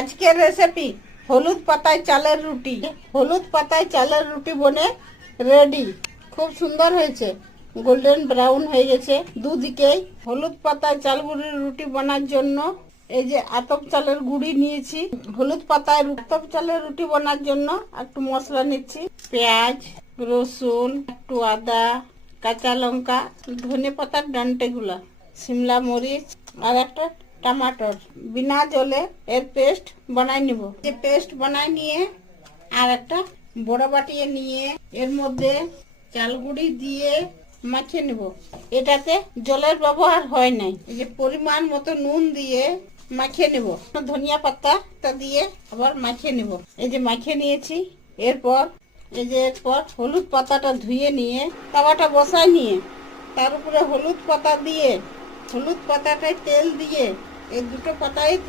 আজকের রেসিপি হলুদ পাতায় চালের রুটি। হলুদ পাতায় চালের রুটি বনে রেডি। খুব সুন্দর হয়েছে, গোল্ডেন ব্রাউন হয়ে গেছে দুদিকেই। হলুদ পাতায় চাল গুঁড়ির রুটি বানার জন্য এই যে আতপ চালের গুঁড়ি নিয়েছি। হলুদ পাতায় আতপ চালের রুটি বানার জন্য একটু মশলা নিচ্ছি, পেঁয়াজ, রসুন, একটু আদা, কাঁচা লঙ্কা, ধনে পাতার ডান্টেগুলা, শিমলা মরিচ আর একটা টমাটোর। বিনা জলে এর পেস্ট বানাই নিব। যে পেস্ট বানাই নিয়ে আর একটা বড় বাটিয়ে নিয়ে এর মধ্যে চালগুড়ি দিয়ে মাখিয়ে নিব। এটাতে জলের ব্যবহার হয় নাই। এই যে পরিমাণ মতো নুন দিয়ে মাখিয়ে নেব। ধনিয়া পাতাটা দিয়ে আবার মাখিয়ে নেব। এই যে মাখিয়ে নিয়েছি। এরপর হলুদ পাতাটা ধুয়ে নিয়ে তাওয়াটা বসাই নিয়ে তার উপরে হলুদ পাতা দিয়ে হলুদ পাতাটায় তেল দিয়ে এই দুটো পাতায়